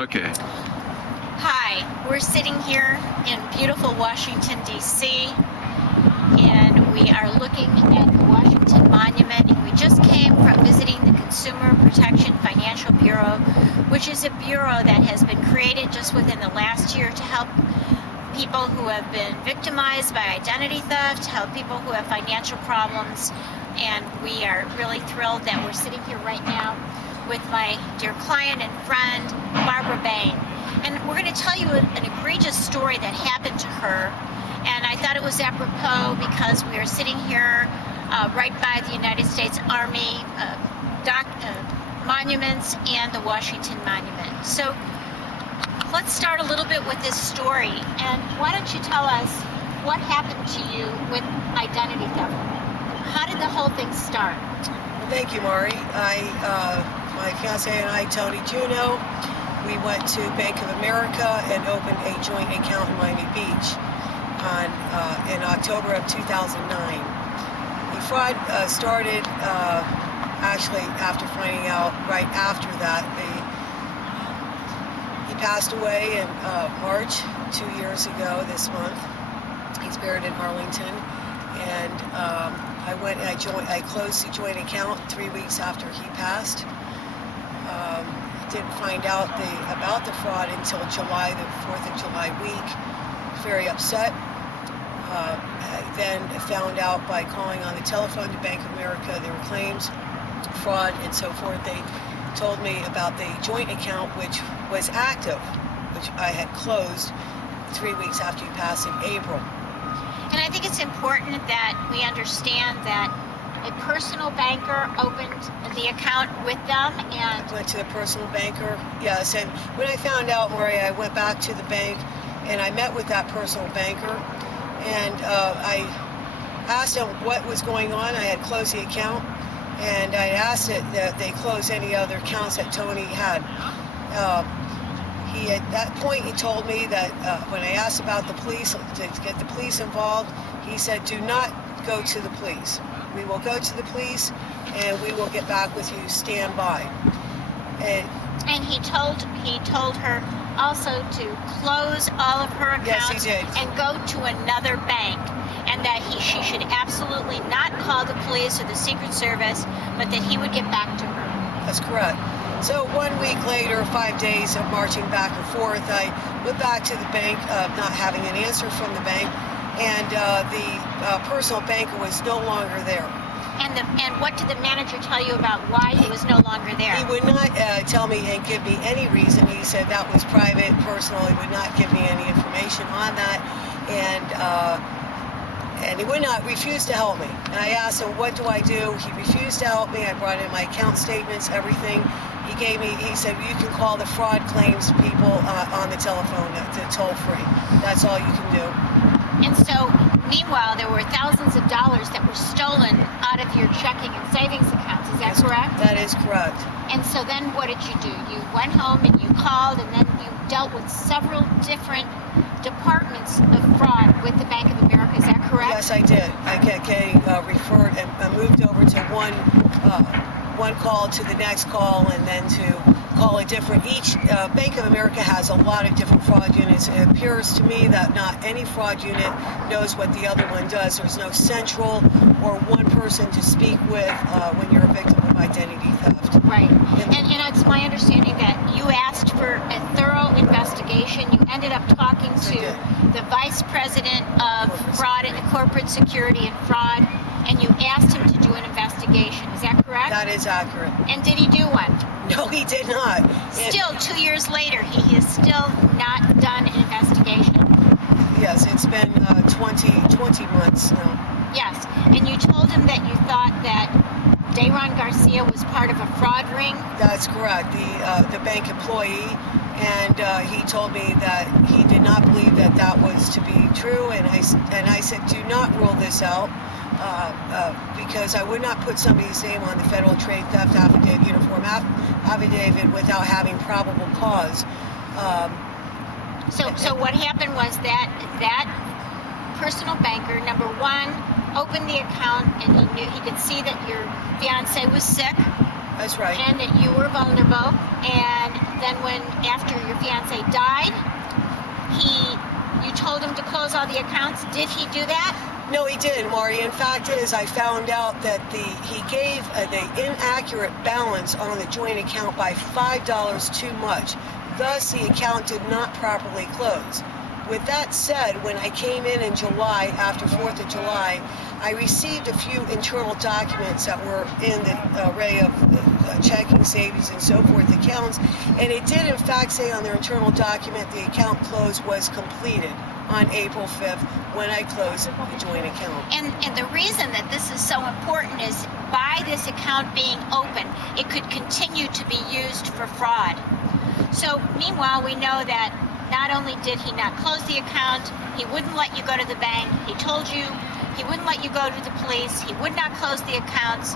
Okay. Hi, we're sitting here in beautiful Washington, D.C., and we are looking at the Washington Monument, and we just came from visiting the Consumer Protection Financial Bureau, which is a bureau that has been created just within the last year to help people who have been victimized by identity theft, to help people who have financial problems, and we are really thrilled that we're sitting here right now with my dear client and friend, Barbara Bain. And we're going to tell you an egregious story that happened to her. And I thought it was apropos because we are sitting here right by the United States Army monuments and the Washington Monument. So let's start a little bit with this story. And why don't you tell us what happened to you with identity theft? How did the whole thing start? Well, thank you, Maury. My fiance and I, Tony Juno, we went to Bank of America and opened a joint account in Miami Beach in October of 2009. The fraud started actually after finding out right after that. He passed away in March 2 years ago this month. He's buried in Arlington, and I went and I closed the joint account 3 weeks after he passed. Didn't find out about the fraud until July, the 4th of July week. Very upset. I then found out by calling on the telephone to Bank of America there were claims, fraud, and so forth. They told me about the joint account, which was active, which I had closed 3 weeks after he passed in April. And I think it's important that we understand that a personal banker opened the account with them, and I went to the personal banker, yes. And when I found out, Maria, I went back to the bank and I met with that personal banker, and I asked him what was going on. I had closed the account, and I asked that they close any other accounts that Tony had. At that point, he told me that when I asked about the police, to get the police involved, he said, "Do not go to the police. We will go to the police, and we will get back with you. Stand by." And he told her also to close all of her accounts. Yes, he did. And go to another bank, and that she should absolutely not call the police or the Secret Service, but that he would get back to her. That's correct. So 1 week later, 5 days of marching back and forth, I went back to the bank, not having an answer from the bank, and the personal banker was no longer there. And what did the manager tell you about why he was no longer there? He would not tell me and give me any reason. He said that was private, personal. He would not give me any information on that, and he would not refuse to help me. And I asked him, "What do I do?" He refused to help me. I brought in my account statements, everything. He said, "You can call the fraud claims people on the telephone, to toll free. That's all you can do." And so, meanwhile, there were thousands of dollars that were stolen out of your checking and savings accounts. Is that correct? That is correct. And so then what did you do? You went home and you called, and then you dealt with several different departments of fraud with the Bank of America. Is that correct? Yes, I did. I kept getting referred and moved over to one call to the next call, and then to call a different. Each Bank of America has a lot of different fraud units. It appears to me that not any fraud unit knows what the other one does. There's no central or one person to speak with when you're a victim of identity theft. Right. And it's my understanding that you asked for a thorough investigation. You ended up talking to the Vice President of Fraud and Corporate Security and Fraud, and you asked him to do an investigation. Is that correct? That is accurate. And did he do one? No, he did not. Still, 2 years later, he has still not done an investigation. Yes, it's been 20 months now. Yes, and you told him that you thought that Dayron Garcia was part of a fraud ring? That's correct, the bank employee, and he told me that he did not believe that that was to be true, and I said, "Do not rule this out, because I would not put somebody's name on the Federal Trade Theft Affidavit, Uniform Affidavit, without having probable cause." So what happened was that personal banker, number one, opened the account, and he could see that your fiance was sick. That's right. And that you were vulnerable, and then when, after your fiance died, you told him to close all the accounts. Did he do that? No, he didn't, Marty. In fact, I found out that he gave the inaccurate balance on the joint account by $5 too much. Thus, the account did not properly close. With that said, when I came in July, after 4th of July, I received a few internal documents that were in the array of checking, savings, and so forth accounts, and it did in fact say on their internal document the account close was completed on April 5th when I closed the joint account. And the reason that this is so important is by this account being open, it could continue to be used for fraud. So meanwhile, we know that not only did he not close the account, he wouldn't let you go to the bank. He told you he wouldn't let you go to the police. He would not close the accounts.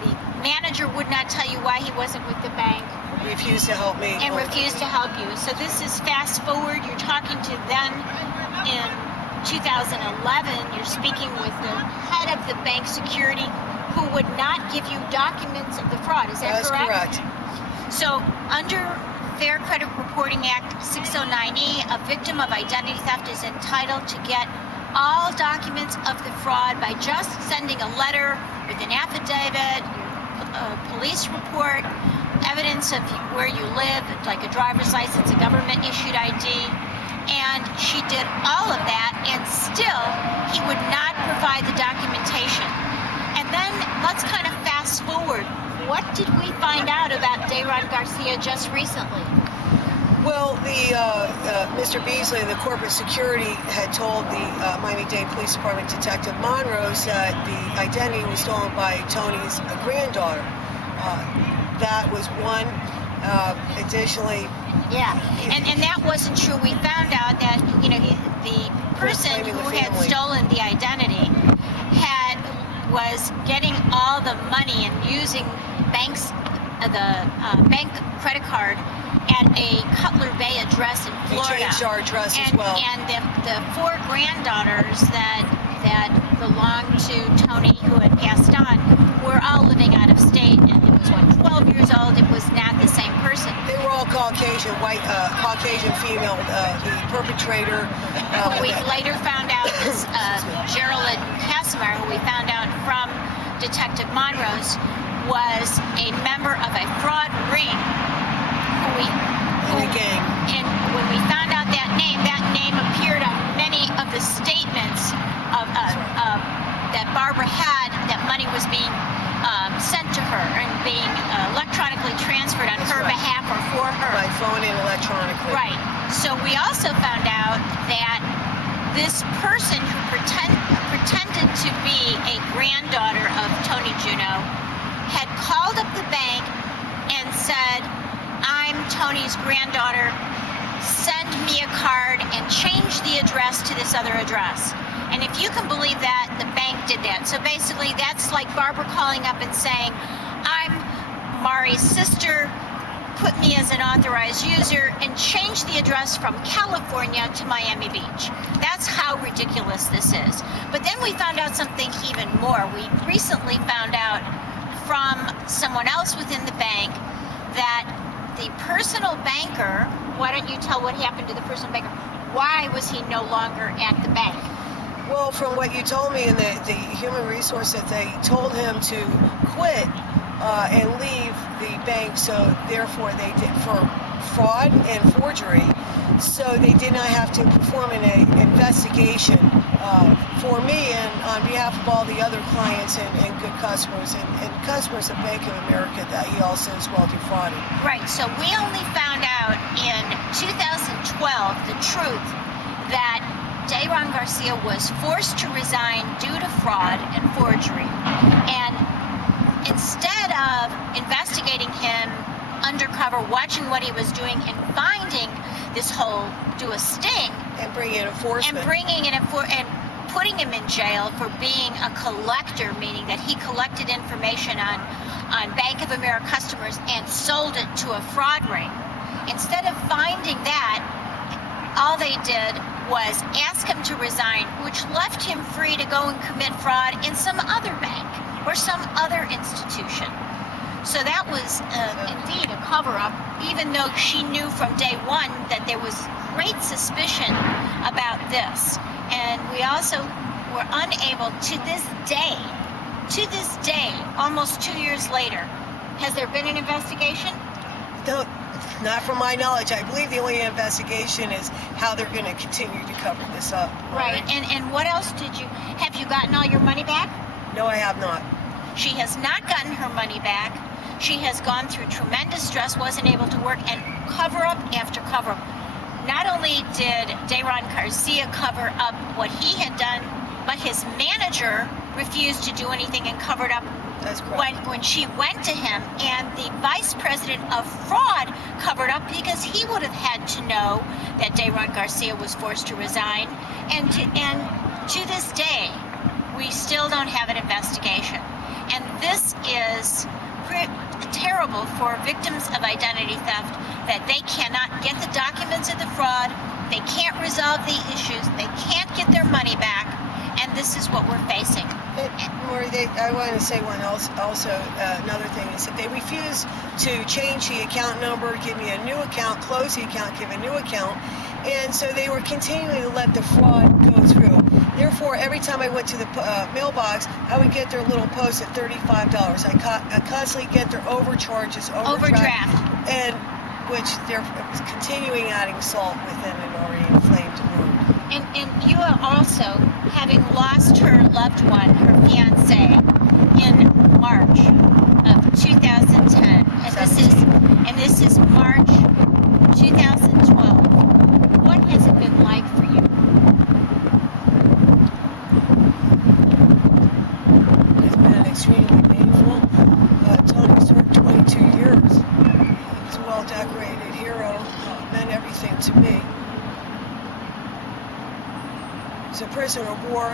The manager would not tell you why he wasn't with the bank. Refused to help me. And refused to help you. So this is fast forward. You're talking to then in 2011. You're speaking with the head of the bank security who would not give you documents of the fraud. Is that correct? That's correct. So under Fair Credit Reporting Act 609E, a victim of identity theft is entitled to get all documents of the fraud by just sending a letter with an affidavit, a police report, evidence of where you live, like a driver's license, a government-issued ID. And she did all of that, and still he would not provide the documentation. And then let's kind of fast forward. What did we find out about Dayron Garcia just recently? Well, Mr. Beasley, the corporate security, had told the Miami-Dade Police Department Detective Monrose that the identity was stolen by Tony's granddaughter. That was one. Additionally, yeah, and that wasn't true. We found out that the person who had stolen the identity was getting all the money and using bank credit card at a Cutler Bay address in Florida. He changed our address as well. And the four granddaughters that belonged to Tony, who had passed on, were all living out of state. And it was when 12 years old, it was not the same person. They were all Caucasian, white, Caucasian female. The perpetrator. We later found out is Geraldine Casimir, who we found out from Detective Monrose, was a member of a fraud ring. In a gang. And when we found out that name appeared on many of the statements that Barbara had, that money was being sent to her and being electronically transferred on her behalf or for her. By phone and electronically. Right. So we also found out that this person who pretended to be a granddaughter of Tony Juneau had called up the bank and said, "I'm Tony's granddaughter, send me a card," and change the address to this other address. And if you can believe that, the bank did that. So basically, that's like Barbara calling up and saying, "I'm Mari's sister, put me as an authorized user," and change the address from California to Miami Beach. That's how ridiculous this is. But then we found out something even more. We recently found out from someone else within the bank that the personal banker, why don't you tell what happened to the personal banker? Why was he no longer at the bank? Well, from what you told me in the human resource, that they told him to quit and leave the bank, so therefore they did for fraud and forgery, so they did not have to perform an investigation for me and on behalf of all the other clients and good customers and customers of Bank of America that he also as well defrauded. Right, so we only found out in 2012 the truth that Dayron Garcia was forced to resign due to fraud and forgery. And instead of investigating him undercover, watching what he was doing, and finding this whole, do a sting, and bringing in enforcement. And putting him in jail for being a collector, meaning that he collected information on Bank of America customers and sold it to a fraud ring. Instead of finding that, all they did was ask him to resign, which left him free to go and commit fraud in some other bank or some other institution. So that was indeed a cover-up even though she knew from day one that there was great suspicion about this. And we also were unable to this day, almost 2 years later, has there been an investigation? No, not from my knowledge. I believe the only investigation is how they're going to continue to cover this up. Right. And what else have you gotten all your money back? No, I have not. She has not gotten her money back. She has gone through tremendous stress, wasn't able to work, and cover up after cover up. Not only did Dayron Garcia cover up what he had done, but his manager refused to do anything and covered up. That's correct. When she went to him, and the vice president of fraud covered up because he would have had to know that Dayron Garcia was forced to resign. And to this day, we still don't have an investigation. And this is terrible for victims of identity theft, that they cannot get the documents of the fraud, they can't resolve the issues, they can't get their money back, and this is what we're facing. I want to say another thing is that they refuse to change the account number, give me a new account, close the account, give a new account, and so they were continuing to let the fraud go through. Therefore, every time I went to the mailbox, I would get their little post at $35. I constantly get their overcharges, overdraft, and which they're continuing adding salt within an already inflamed wound. And you are also, having lost her loved one, her fiance, in March of 2010, and this is March 2012. What has it been like for you? It's been extremely painful. Tony served 22 years. He was a well-decorated hero, meant everything to me. He's a prisoner of war.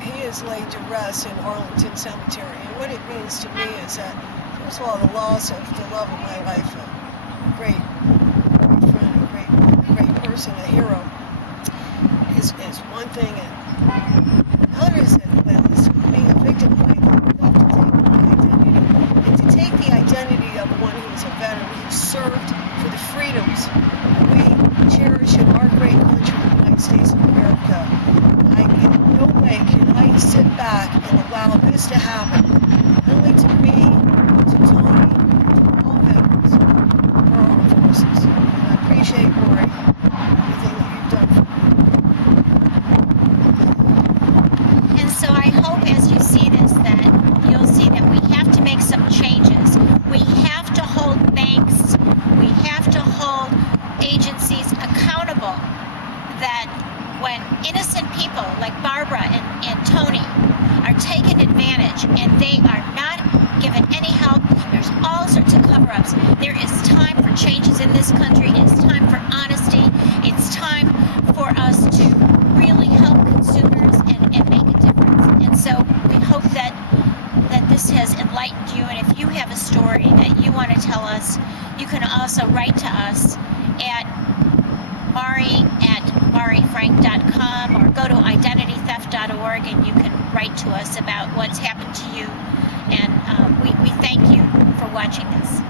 He is laid to rest in Arlington Cemetery. And what it means to me is that, first of all, the loss of the love of my life, a great friend, a great person, a hero, is one thing. And another is being a victim of identity. And to take the identity of one who is a veteran, who served for the freedoms we cherish in our great country, the United States of America. In no way can I sit back and allow this to happen, not only to me, to Tony, to all veterans of our armed forces. And I appreciate, Lori, everything that you've done for me. And so I hope as you see this that you'll see that we have to make some changes. We have to hold banks, we have to hold agencies accountable, that when innocent people like Barbara and Tony are taken advantage and they are not given any help, there's all sorts of cover-ups. There is time for changes in this country. It's time for honesty. It's time for us to really help consumers and make a difference. And so we hope that this has enlightened you. And if you have a story that you want to tell us, you can also write to us at Mari@marifrank.com, or go to identitytheft.org and you can write to us about what's happened to you. And we thank you for watching this.